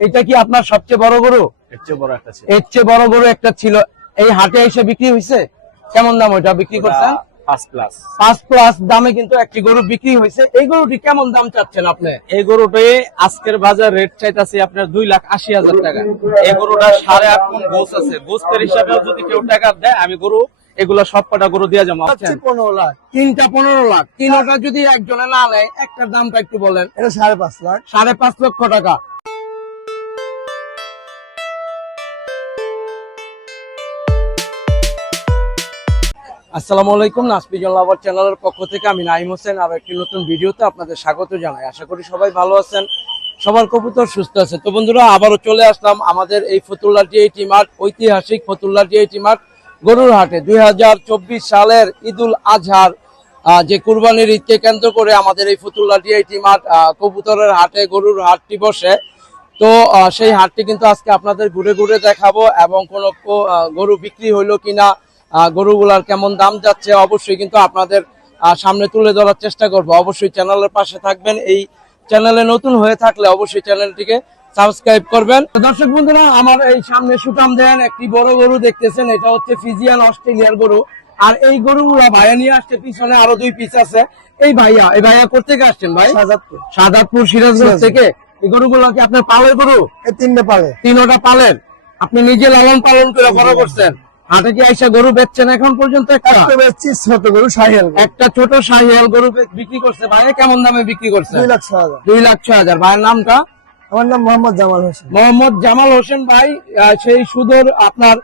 এটা কি আপনার সবচেয়ে বড় গরু? এর চেয়ে বড় একটা ছিল। এর চেয়ে বড় গরু একটা ছিল। এই হাটে এসে বিক্রি হয়েছে কেমন দাম ওইটা বিক্রি করছেন? পাঁচ প্লাস দামে কিন্তু একটি গরু বিক্রি হয়েছে এই গরুটি কেমন দাম চাচ্ছেন আপনি? এই গরুটি আজকের বাজার রেট চাইতেছে আপনার দুই লাখ আশি হাজার টাকা। এই গরুটা সাড়ে আট মন গোস আছে। গোস্তের হিসাবে যদি কেউ টাকা দেয় আমি গরু এগুলো সব কটা গরু দিয়ে যাব। পনেরো লাখ। তিনটা পনেরো লাখ। তিনটা যদি একজনে না নেয় একটার দামটা একটু বলেন। এটা সাড়ে পাঁচ লাখ। সাড়ে পাঁচ লক্ষ টাকা। আসসালামু আলাইকুম নাসপিজন লাভার চ্যানেলের পক্ষ থেকে আমি নাইম হোসেন। আর একটি নতুন ভিডিওতে আপনাদের স্বাগত জানাই। আশা করি সবাই ভালো আছেন, সবার কবুতর সুস্থ আছে। তো বন্ধুরা, আবারও চলে আসলাম আমাদের এই ফতুল্লা টিএটি মাঠ, ঐতিহাসিক ফতুল্লা টিএটি মাঠ, গরুর হাটে। দুই হাজার চব্বিশ সালের ঈদুল আজহার যে কুরবানির ঈদকে কেন্দ্র করে আমাদের এই ফতুল্লা টিআইটি মাঠ কবুতরের হাটে, গরুর হাটটি বসে। তো সেই হাটটি কিন্তু আজকে আপনাদের ঘুরে ঘুরে দেখাবো এবং কোনো গরু বিক্রি হইল কিনা গরুগুলার কেমন দাম যাচ্ছে অবশ্যই কিন্তু আপনাদের সামনে তুলে ধরার চেষ্টা করব। অবশ্যই চ্যানেলের পাশে থাকবেন। এই চ্যানেলে নতুন হয়ে থাকলে অবশ্যই চ্যানেলটিকে সাবস্ক্রাইব করবেন। দর্শক বন্ধুরা আমার এই সামনে সুটাম দেন একটি বড় গরু দেখতেছেন। এটা হচ্ছে ফিজিয়ান অস্ট্রেলিয়ার গরু। আর এই গরুগুলা ভাইয়া নিয়ে আসছে পিছনে আরও দুই পিস আছে। এই ভাইয়া এই ভাইয়া করতে আসছেন ভাই? সাজাত্তর সাদাতপুর সিরাজগঞ্জ থেকে। এই গরুগুলো কি আপনার পালের গরু? এই তিনটে পালে। তিনোটা পালেন আপনি নিজে লালন পালন করে বড় করছেন। হাটে কি আইসা গরু বেচছেন এখন পর্যন্ত একটা? একটা বেচছি ছোট গরু সাহিয়াল একটা ছোট শাহিয়াল গরু বিক্রি করছে। ভাইয়া কেমন দামে বিক্রি করছে? দুই লাখ ছ হাজার। দুই লাখ ছ হাজার। ভাইয়ের নামটা? আমার নাম মোহাম্মদ জামাল হোসেন। মোহাম্মদ জামাল হোসেন ভাই সেই সুদূর আপনার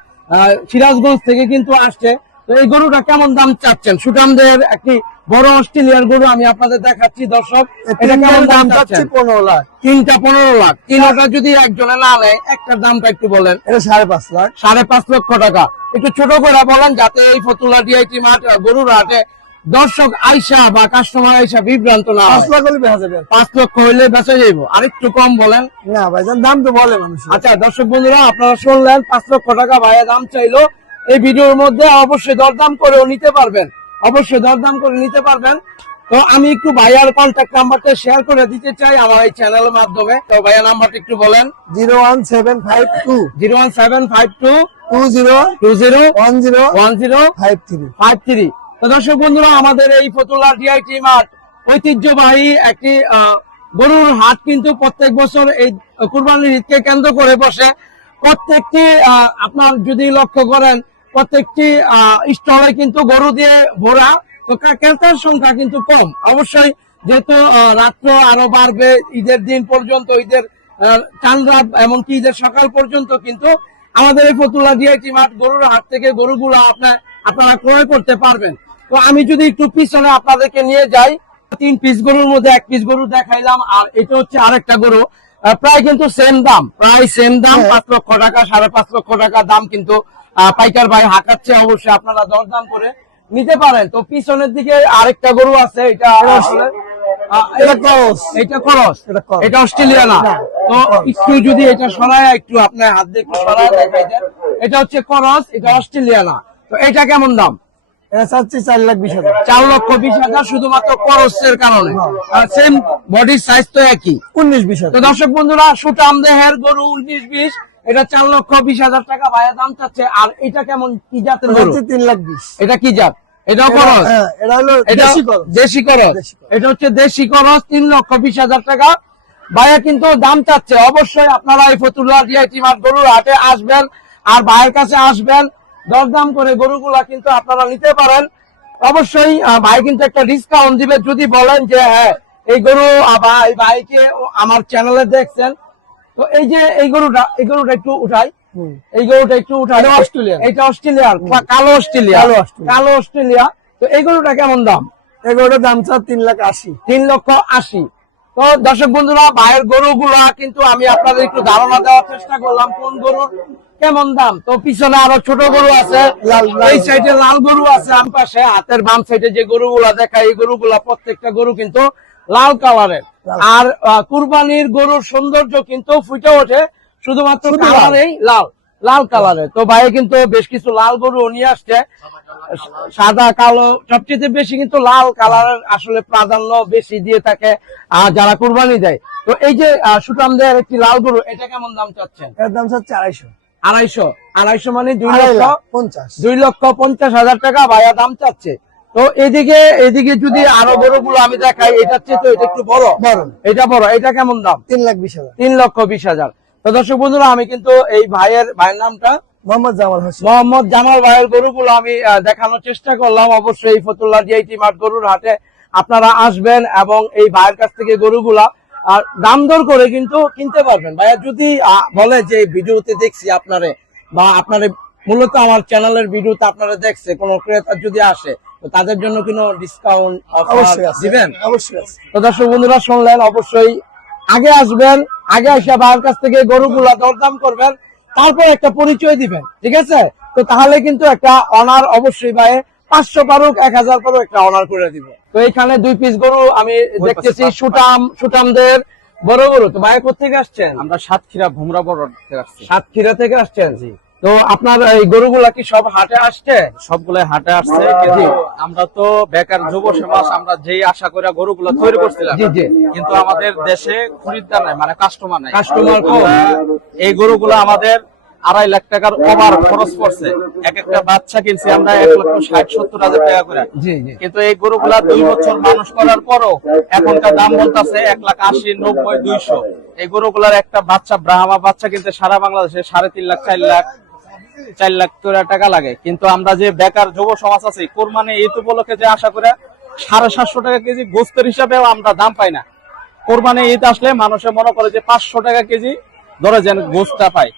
সিরাজগঞ্জ থেকে কিন্তু আসছে। তো এই গরুটা কেমন দাম চাচ্ছেন? সুটামদের একটি বড় অস্ট্রেলিয়ার গরু আমি আপনাদের দেখাচ্ছি দর্শক। এটা কেমন দাম চাচ্ছি পনেরো লাখ। তিনটা পনেরো লাখ। তিনটা যদি একজনে না নেয় একটার দামটা একটু বলেন। এটা সাড়ে পাঁচ লাখ। সাড়ে পাঁচ লক্ষ টাকা। একটু ছোট করে বলেন যাতে এই ফতুল্লা ডিআইটি মাঠ গরুর হাটে দর্শক আইসা বা কাস্টমার আইসা বিভ্রান্ত না পাঁচ। লাখ হলে বেচা যাবে। পাঁচ লক্ষ হইলে বেঁচে যাইব। আর একটু কম বলেন। না ভাই দাম তো বলে মানুষ। আচ্ছা দর্শক বন্ধুরা আপনারা শুনলেন পাঁচ লক্ষ টাকা ভাইয়া দাম চাইলো। এই ভিডিওর মধ্যে অবশ্যই দরদাম করেও নিতে পারবেন। অবশ্যই দরদাম করে নিতে পারবেন। তো আমি একটু ভাইয়ার কন্ট্যাক্ট নাম্বারটা শেয়ার করে দিতে চাই আমার এই চ্যানেলের মাধ্যমে। তো ভাইয়া নাম্বারটা একটু বলেন। Zero one seven five two zero one seven five two two zero two zero one zero one zero five three five three. তো দর্শক বন্ধুরা আমাদের এই ফতুল্লা ডিআইটি মাঠ ঐতিহ্যবাহী একটি গরুর হাট কিন্তু প্রত্যেক বছর এই কুরবানির ঈদকে কেন্দ্র করে বসে। প্রত্যেকটি আপনার যদি লক্ষ্য করেন প্রত্যেকটি স্টলে কিন্তু গরু দিয়ে ভরা। তো ক্রেতার সংখ্যা কিন্তু কম। অবশ্যই যেহেতু রাত্র আরও বাড়বে ঈদের দিন পর্যন্ত ঈদের রাত এমনকি ঈদের সকাল পর্যন্ত কিন্তু আমাদের এই ফতুল্লা ডিআইটি মাঠ গরুর হাট থেকে গরুগুলো আপনার আপনারা ক্রয় করতে পারবেন। তো আমি যদি একটু পিছনে আপনাদেরকে নিয়ে যাই তিন পিস গরুর মধ্যে এক পিস গরু দেখাইলাম আর এটা হচ্ছে আরেকটা গরু। প্রায় কিন্তু সেম দাম প্রায় সেম দাম হ্যাঁ। পাঁচ লক্ষ টাকা সাড়ে পাঁচ লক্ষ টাকা দাম কিন্তু পাইকার ভাই হাঁকাচ্ছে অবশ্যই আপনারা দরদাম করে নিতে পারেন। তো পিছনের দিকে আরেকটা গরু আছে এটা আসলে এটা cross। এটা খরচ এটা অস্ট্রেলিয়া না। না, তো একটু যদি এটা সরায় একটু আপনার হাত দিয়ে একটু সরায় দেখাই এটা হচ্ছে করস এটা অস্ট্রেলিয়া না। তো এটা কেমন দাম? চার লাখ বিশ হাজার। চার লক্ষ বিশ হাজার শুধুমাত্র করসের কারণে। সেম বডির সাইজ তো একই। উনিশ বিশ তো দর্শক বন্ধুরা সুটাম দেহের গরু উনিশ বিশ এটা চার লক্ষ বিশ হাজার টাকা ভাইয়া দাম চাচ্ছে। আর এটা কেমন? কি জাতের তিন লাখ বিশ। এটা কি জাত? এটাও এটা- এটা হলো দেশি করস। দেশি করস দেশি করস। এটা হচ্ছে দেশি করস তিন লক্ষ বিশ হাজার টাকা। ভাইয়া কিন্তু দাম চাচ্ছে। অবশ্যই আপনারা এই ফতুল্লা ডিআইটি মাঠ গরুর হাটে আসবেন আর ভাইয়ের কাছে আসবেন। দরদাম করে গরুগুলা কিন্তু আপনারা নিতে পারেন। অবশ্যই ভাই কিন্তু একটা ডিসকাউন্ট দিবে। যদি বলেন যে হ্যাঁ এই গরু ভাই ভাইকে আমার চ্যানেলে দেখছেন তো এই যে এই গরুটা এই গরুটা একটু উঠাই। এই গরুটা একটু উঠাই। এটা অস্ট্রেলিয়ান। এটা অস্ট্রেলিয়ার কালো অস্ট্রেলিয়া। কালো অস্ট্রেলিয়া। কালো অস্ট্রেলিয়া। তো এই গরুটা কেমন দাম? এগুলোটার দাম চা তিন লাখ আশি। তিন লক্ষ আশি। তো দর্শক বন্ধুরা ভাইয়ের গরুগুলা কিন্তু আমি আপনাদের একটু ধারণা দেওয়ার চেষ্টা করলাম কোন গরুর কেমন দাম? তো পিছনে আরও ছোট গরু আছে। এই সাইডে লাল গরু আছে আম পাশে। হাতের বাম সাইডে যে গরুগুলা দেখা এই গরুগুলা প্রত্যেকটা গরু কিন্তু লাল কালারের। আর কুরবানির গরুর সৌন্দর্য কিন্তু ফুটে ওঠে শুধুমাত্র কালারেই লাল। লাল কালারের। তো ভাই কিন্তু বেশ কিছু লাল গরু নিয়ে আসছে। সাদা কালো সবচেয়ে বেশি কিন্তু লাল কালারের আসলে প্রাধান্য বেশি দিয়ে থাকে আর যারা কুরবানি দেয়। তো এই যে আহ, সুঠামদের একটি লাল গরু এটা কেমন দাম চাচ্ছেন? এর দাম হচ্ছে আড়াইশো। আড়াইশো। আড়াইশো মানে দুই লক্ষ পঞ্চাশ। দুই লক্ষ পঞ্চাশ হাজার টাকা ভাইয়া দাম চাচ্ছে। তো এদিকে এদিকে যদি আরও গরুগুলো আমি দেখাই এটা চেয়ে তো এটা একটু বড়। বড়। এটা বড়। এটা কেমন দাম? তিন লাখ বিশ হাজার। তিন লক্ষ বিশ হাজার। তো দর্শক বন্ধুরা আমি কিন্তু এই ভাইয়ের ভাইয়ের নামটা মোহাম্মদ জামাল হোসেন। মোহাম্মদ জামাল ভাইয়ের গরুগুলো আমি দেখানোর চেষ্টা করলাম। অবশ্যই ফতুল্লা জিআইটি মাঠ গরুর হাটে আপনারা আসবেন এবং এই ভাইয়ের কাছ থেকে গরুগুলা আর দাম দর করে কিন্তু কিনতে পারবেন। ভাইয়া যদি বলে যে ভিডিওতে দেখছি আপনারে বা আপনারে মূলত আমার চ্যানেলের ভিডিওতে আপনারা দেখছে কোন ক্রেতা যদি আসে তাদের জন্য কোনো ডিসকাউন্ট অবশ্যই দিবেন? অবশ্যই তো দর্শক বন্ধুরা শুনলেন অবশ্যই আগে আসবেন আগে এসে ভাইয়ের কাছ থেকে গরুগুলা দরদাম করবেন তারপর একটা পরিচয় দিবেন ঠিক আছে? তো তাহলে কিন্তু একটা অনার অবশ্যই ভাই পাঁচশো পারুক এক হাজার পারুক একটা অনার করে দিব। তো এখানে দুই পিস গরু আমি দেখতেছি সুটাম সুটামদের বড় গরু। তো ভাই কোথেকে আসছেন? আমরা সাতক্ষীরা ভুমরা বড় থেকে আসছি। সাতক্ষীরা থেকে আসছেন? তো আপনার এই গরুগুলা কি সব হাটে আসছে? সবগুলো হাটে আসছে। আমরা তো বেকার যুব সমাজ আমরা যেই আশা করে গরুগুলো তৈরি করছিলাম। কিন্তু আমাদের দেশে খরিদ্দার নাই মানে কাস্টমার নাই। আমরা এই গরুগুলো আমাদের আড়াই লাখ টাকার ওভার খরচ পড়ছে। এক একটা বাচ্চা কিনছি আমরা এক লক্ষ ষাট সত্তর হাজার টাকা করে। কিন্তু এই গরুগুলা দুই বছর মানুষ করার পরও এখনকার দাম বলতেছে এক লাখ আশি নব্বই দুইশো। এই গরুগুলার একটা বাচ্চা ব্রাহ্মা বাচ্চা কিনতে সারা বাংলাদেশে সাড়ে তিন লাখ চার লাখ চার লাখ করে টাকা লাগে। কিন্তু আমরা যে বেকার যুব সমাজ আছি, কোরবানি ঈদ উপলক্ষে যে আশা করে সাড়ে সাতশো টাকা কেজি গোস্তের হিসাবেও আমরা দাম পাই না। কোরবানি ঈদ আসলে মানুষে মনে করে যে পাঁচশো টাকা কেজি ধরে যেন গোস্তটা পাই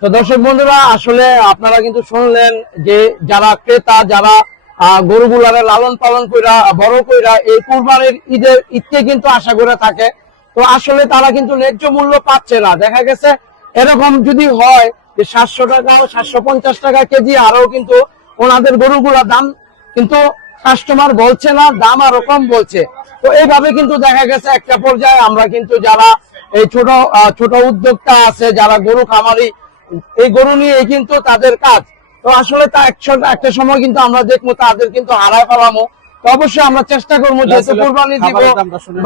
তো দর্শক বন্ধুরা, আসলে আপনারা কিন্তু শুনলেন যে যারা ক্রেতা, যারা লালন পালন কইরা, বড় কইরা এই কুরবানির ঈদের ঈদকে কিন্তু আশা করে থাকে। তো আসলে তারা কিন্তু ন্যায্য মূল্য পাচ্ছে না। দেখা গেছে, এরকম যদি হয় যে সাতশো টাকা সাতশো পঞ্চাশ টাকা কেজি আরও কিন্তু ওনাদের গরুগুলার দাম কিন্তু কাস্টমার বলছে না দাম আরও কম বলছে। তো এইভাবে কিন্তু দেখা গেছে একটা পর্যায়ে আমরা কিন্তু যারা এই ছোট ছোট উদ্যোক্তা আছে যারা গরু খামারি এই গরু নিয়ে কিন্তু তাদের কাজ। তো আসলে তা একশো- একটা সময় কিন্তু আমরা দেখব তাদের কিন্তু হারায় ফেলামো। তো অবশ্যই আমরা চেষ্টা করব যেহেতু কোরবানি দিব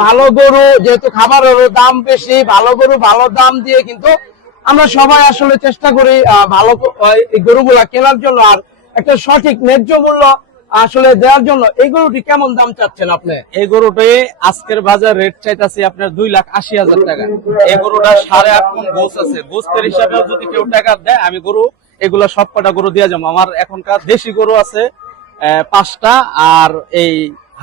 ভালো গরু যেহেতু খাবারেরও দাম বেশি ভালো গরু ভালো দাম দিয়ে কিন্তু আমরা সবাই আসলে চেষ্টা করি ভালো এই গরুগুলা কেনার জন্য আর একটা সঠিক ন্যায্য মূল্য আসলে দেওয়ার জন্য। এই গরুটি কেমন দাম চাচ্ছেন আপনি? এই গরুটি আজকের বাজার রেট চাইতাছি আপনার দুই লাখ আশি হাজার টাকা। এই গরুটা সাড়ে আট মন গোস আছে। গোস্তের হিসাবে যদি কেউ টাকা দেয় আমি গরু এগুলো সব কটা গরু দিয়ে যাব। আমার এখনকার দেশি গরু আছে পাঁচটা আর এই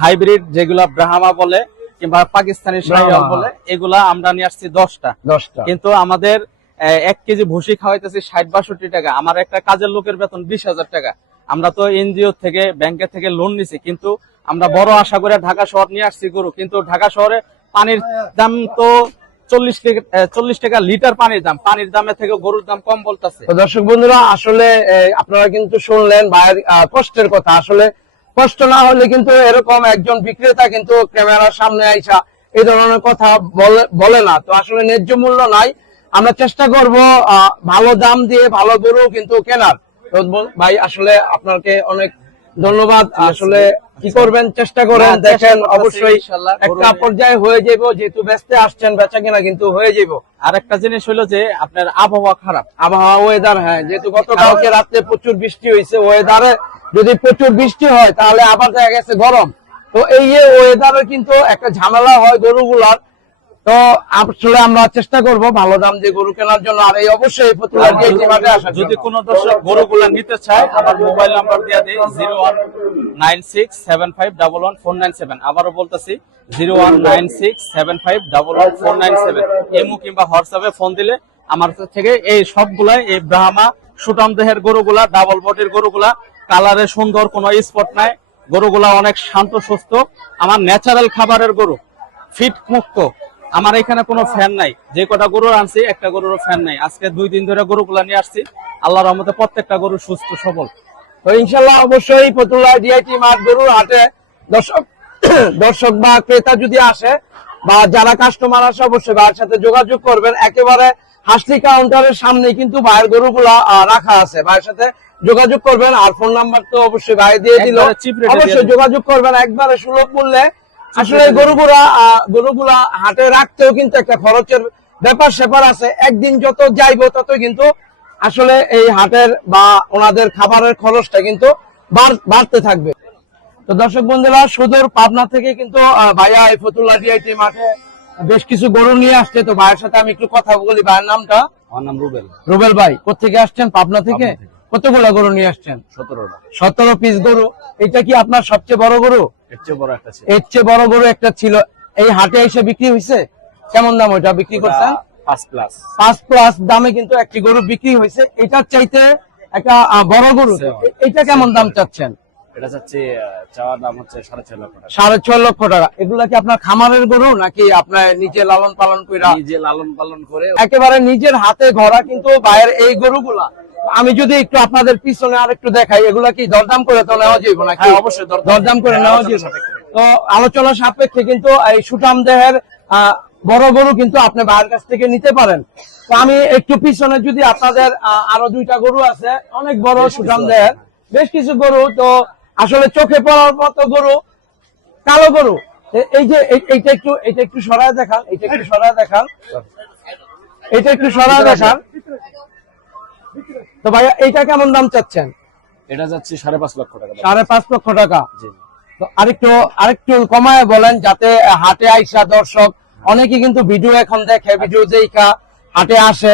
হাইব্রিড যেগুলা ব্রাহ্মা বলে কিংবা পাকিস্তানি শাহিওয়াল বলে এগুলা আমরা নিয়ে আসছি দশটা। দশটা। কিন্তু আমাদের এক কেজি ভুসি খাওয়াইতেছি ষাট বাষট্টি টাকা। আমার একটা কাজের লোকের বেতন বিশ হাজার টাকা। আমরা তো এনজিও থেকে ব্যাংকের থেকে লোন নিছি, কিন্তু আমরা বড় আশা করে ঢাকা শহর নিয়ে আসছি গরু। কিন্তু ঢাকা শহরে পানির দাম তো চল্লিশ টাকা লিটার পানির দাম। পানির দামের থেকে গরুর দাম কম বলতেছে। দর্শক বন্ধুরা, আসলে আপনারা কিন্তু শুনলেন ভাইয়ের কষ্টের কথা। আসলে কষ্ট না হলে কিন্তু এরকম একজন বিক্রেতা কিন্তু ক্যামেরার সামনে আইসা এই ধরনের কথা বলে না। তো আসলে ন্যায্য মূল্য নাই। আমরা চেষ্টা করব ভালো দাম দিয়ে ভালো গরু কিন্তু কেনার। ভাই আসলে আপনাকে অনেক ধন্যবাদ। আসলে কি করবেন চেষ্টা করেন দেখেন অবশ্যই একটা পর্যায়ে হয়ে যাব যেহেতু ব্যস্ত আসছেন বেচা কিনা কিন্তু হয়ে যাব আর একটা জিনিস হলো যে আপনার আবহাওয়া খারাপ। আবহাওয়া ওয়েদার হ্যাঁ যেহেতু গতকালকে রাত্রে প্রচুর বৃষ্টি হয়েছে ওয়েদারে যদি প্রচুর বৃষ্টি হয় তাহলে আবার দেখা গেছে গরম। তো এই ওয়েদারে কিন্তু একটা ঝামেলা হয় গরুগুলার তো আসলে আমরা চেষ্টা করব ভালো দাম দিয়ে গরু কেনার জন্য। আর এই অবশ্যই ফতুল্লার গেট মাঠে আসার যদি। কোনো দর্শক গরুগুলা নিতে চায় আমার মোবাইল নাম্বার দিয়ে দিই zero one nine six seven five double one four nine seven আবারও বলতেছি zero one nine six seven five double one four nine seven imo কিংবা হোয়াটসঅ্যাপে ফোন দিলে আমার থেকে এই সবগুলাই এই ব্রাহ্মা সুটাম দেহের গরুগুলা ডাবল বডির গরুগুলা কালারে সুন্দর কোনো স্পট নাই। গরুগুলা অনেক শান্ত সুস্থ। আমার ন্যাচারাল খাবারের গরু ফিট মুক্ত আমার এখানে কোনো ফ্যান নাই। যে কটা গরু আনছি একটা গরুর ফ্যান নাই। আজকে দুই দিন ধরে গরুগুলা নিয়ে আসছি। আল্লাহর রহমতে প্রত্যেকটা গরু সুস্থ সবল। তো ইনশাল্লাহ অবশ্যই ফতুল্লা ডিআইটি মাঠ গরুর হাটে দর্শক দর্শক বা ক্রেতা যদি আসে বা যারা কাস্টমার আসে অবশ্যই ভাইয়ের সাথে যোগাযোগ করবেন। একেবারে হাসলি কাউন্টারের সামনে কিন্তু ভাইয়ের গরুগুলা রাখা আছে। ভাইয়ের সাথে যোগাযোগ করবেন। আর ফোন নাম্বার তো অবশ্যই ভাই দিয়ে দিল। অবশ্যই যোগাযোগ করবেন। একবারে সুলভ মূল্যে আসলে গরুগুলা গরুগুলা হাটে রাখতেও কিন্তু একটা খরচের ব্যাপার স্যাপার আছে। একদিন যত যাইবো তত কিন্তু আসলে এই হাটের বা ওনাদের খাবারের খরচটা কিন্তু বাড়তে থাকবে। তো দর্শক বন্ধুরা সুদূর পাবনা থেকে কিন্তু ভাইয়া এই ফতুল্লা ডিআইটি মাঠে বেশ কিছু গরু নিয়ে আসছে। তো ভাইয়ের সাথে আমি একটু কথা বলি। ভাইয়ের নামটা? আমার নাম রুবেল। রুবেল ভাই কোথেকে আসছেন? পাবনা থেকে? পাবনা থেকে। কতগুলো গরু নিয়ে আসছেন? সতেরোটা। সতেরো পিস গরু। এটা কি আপনার সবচেয়ে বড় গরু? এর চেয়ে বড় একটা ছিল। এর চেয়ে বড় গরু একটা ছিল। এই হাটে এসে বিক্রি হয়েছে? কেমন দাম ওইটা বিক্রি করছেন? পাঁচ প্লাস পাঁচ প্লাস দামে কিন্তু একটি গরু বিক্রি হয়েছে। এটার চাইতে একটা বড় গরু। তো। Seven. এ- এটা কেমন দাম চাচ্ছেন? এটা চাচ্ছি চাওয়ার দাম হচ্ছে সাড়ে ছয় লক্ষ টাকা। সাড়ে ছয় লক্ষ টাকা। এগুলা কি আপনার খামারের গরু নাকি আপনার নিজে লালন পালন কইরা? নিজে লালন পালন করে একেবারে নিজের হাতে ঘোরা কিন্তু বাইরের এই গরুগুলা। আমি যদি একটু আপনাদের পিছনে আর একটু দেখাই এগুলা কি দরদাম করে তো নেওয়া যাইব নাকি? হ্যাঁ, অবশ্যই দরদাম। করে নেওয়া যাইব। তো আলোচনা সাপেক্ষে কিন্তু এই সুঠাম দেহের বড় গরু কিন্তু আপনি বাইরের কাছ থেকে নিতে পারেন। তো আমি একটু পিছনে যদি আপনাদের আরও দুইটা গরু আছে অনেক বড় সুঠাম দেহের বেশ কিছু গরু তো আসলে চোখে পড়ার মতো গরু কালো গরু। এই যে এই- এইটা একটু এটা একটু সরায় দেখান এটা একটু সরায় দেখান। এটা একটু সরায় দেখান। তো ভাইয়া এইটা কেমন দাম চাচ্ছেন? এটা যাচ্ছে সাড়ে পাঁচ লক্ষ টাকা। সাড়ে পাঁচ লক্ষ টাকা। তো আরেকটু আরেকটু কমায় বলেন যাতে হাটে আইসা দর্শক অনেকে কিন্তু ভিডিও এখন দেখে ভিডিও দেখা হাটে আসে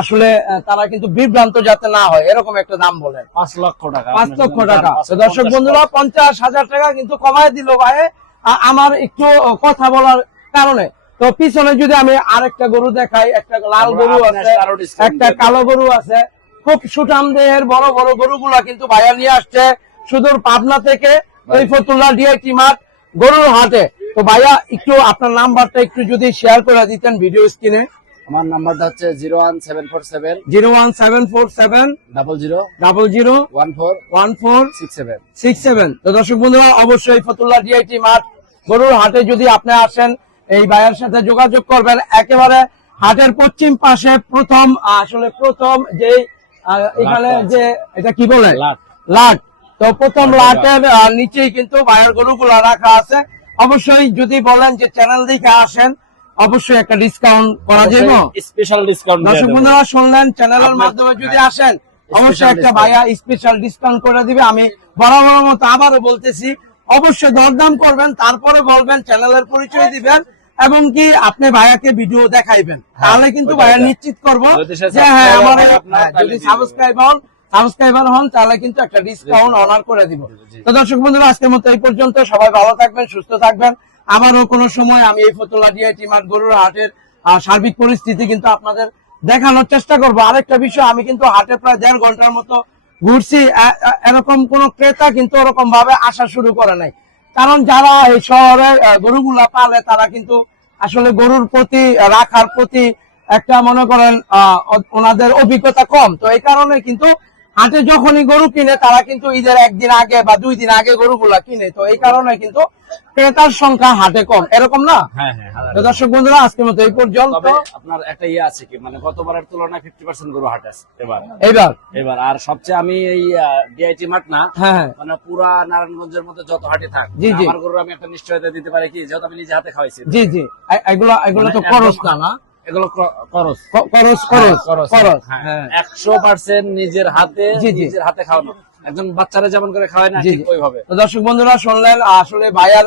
আসলে তারা কিন্তু বিভ্রান্ত যাতে না হয় এরকম একটা দাম বলেন। পাঁচ লক্ষ টাকা। পাঁচ লক্ষ টাকা। দর্শক বন্ধুরা পঞ্চাশ হাজার টাকা কিন্তু কমায় দিল ভাই আমার একটু কথা বলার কারণে। তো পিছনে যদি আমি আরেকটা গরু দেখাই একটা লাল গরু আছে একটা কালো গরু আছে খুব সুঠাম দেহের বড় বড় গরুগুলা কিন্তু ভাইয়া নিয়ে আসছে সুদূর পাবনা থেকে ওই ফতুল্লা ডিআইটি মাঠ গরুর হাটে। তো ভাইয়া একটু আপনার নাম্বারটা একটু যদি শেয়ার করে দিতেন ভিডিও স্ক্রিনে আমার নাম্বারটা হচ্ছে zero one seven four seven zero one seven four seven double zero double zero one four one four six seven. Six seven. তো দর্শক বন্ধুরা অবশ্যই ফতুল্লা ডিআইটি মাঠ গরুর হাটে যদি আপনি আসেন এই ভাইয়ের সাথে যোগাযোগ করবেন। একেবারে হাটের পশ্চিম পাশে প্রথম আসলে প্রথম যে আহ, এখানে যে এটা কি বলে? লাট। লাট। তো প্রথম লাটের নিচেই কিন্তু ভাইয়ের গরুগুলা রাখা আছে। অবশ্যই যদি বলেন যে চ্যানেল দিকে আসেন অবশ্যই একটা ডিসকাউন্ট করা যাবে স্পেশাল ডিসকাউন্ট দর্শক বন্ধুরা শুনলেন চ্যানেলের মাধ্যমে যদি হ্যাঁ। আসেন অবশ্যই একটা। ভাইয়া স্পেশাল ডিসকাউন্ট করে দিবে। আমি বরাবর মতো আবারও বলতেছি অবশ্যই দরদাম করবেন তারপরে বলবেন চ্যানেলের পরিচয় দিবেন। এবং কি আপনি ভাইয়াকে ভিডিও দেখাইবেন। তাহলে কিন্তু ভাইয়া নিশ্চিত করব যে হ্যাঁ আমার হয় হ্যাঁ, যদি সাবস্ক্রাইব হন সাবস্ক্রাইবার হন তাহলে কিন্তু একটা ডিসকাউন্ট অনার করে দিব। তো দর্শক বন্ধুরা আজকের মতো এই পর্যন্ত। সবাই ভালো থাকবেন সুস্থ থাকবেন। আবারও কোনো সময় আমি এই ফতুল্লা ডিআইটি মাঠ গরুর হাটের সার্বিক পরিস্থিতি কিন্তু আপনাদের দেখানোর চেষ্টা করব। আরেকটা বিষয় আমি কিন্তু হাটে প্রায় দেড় ঘণ্টার মতো ঘুরছি। এরকম কোন ক্রেতা কিন্তু ওরকম ভাবে আসা শুরু করে নাই। কারণ যারা এই শহরে গরুগুলা পালে, তারা কিন্তু আসলে গরুর প্রতি রাখার প্রতি একটা মনে করেন ওনাদের অভিজ্ঞতা কম। তো এই কারণে কিন্তু হাটে যখনই গরু কিনে তারা কিন্তু ঈদের একদিন আগে বা দুই দিন আগে গরুগুলা কিনে। তো এই কারণে কিন্তু ক্রেতার সংখ্যা হাটে কম। এরকম না? হ্যাঁ হ্যাঁ দর্শক বন্ধুরা আজকের মতো এই পর্যন্ত। আপনার একটা ইয়ে আছে কি মানে গতবারের তুলনায় ফিফটি পার্সেন্ট গরু হাট আছে। এবার। এইবার? এবার আর সবচেয়ে আমি এই ডিআইটি মাঠ না হ্যাঁ মানে পুরা নারায়ণগঞ্জের মধ্যে যত হাটে থাক জি, জি। আমার গরুর আমি একটা নিশ্চয়তা দিতে পারি কি যেহেতু আমি নিজে হাতে খাওয়াইছি। জি জি। এগুলো এগুলো তো মানে খরচ না না? এগুলো ক- খরচ। খরচ খরচ খরচ। হ্যাঁ হ্যাঁ। একশো পার্সেন্ট নিজের হাতে। নিজের হাতে খাওয়ানো। একজন বাচ্চারা যেমন করে খাওয়ায় না ওইভাবে। তো দর্শক বন্ধুরা শুনলেন আসলে ভাইয়ার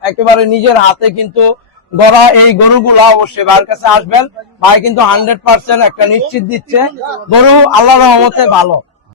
একেবারে নিজের হাতে কিন্তু গড়া এই গরুগুলা অবশ্যই ভাইয়ের কাছে আসবেন। ভাই কিন্তু হান্ড্রেড পার্সেন্ট একটা নিশ্চিত দিচ্ছে। গরু আল্লাহ রহমতে ভালো।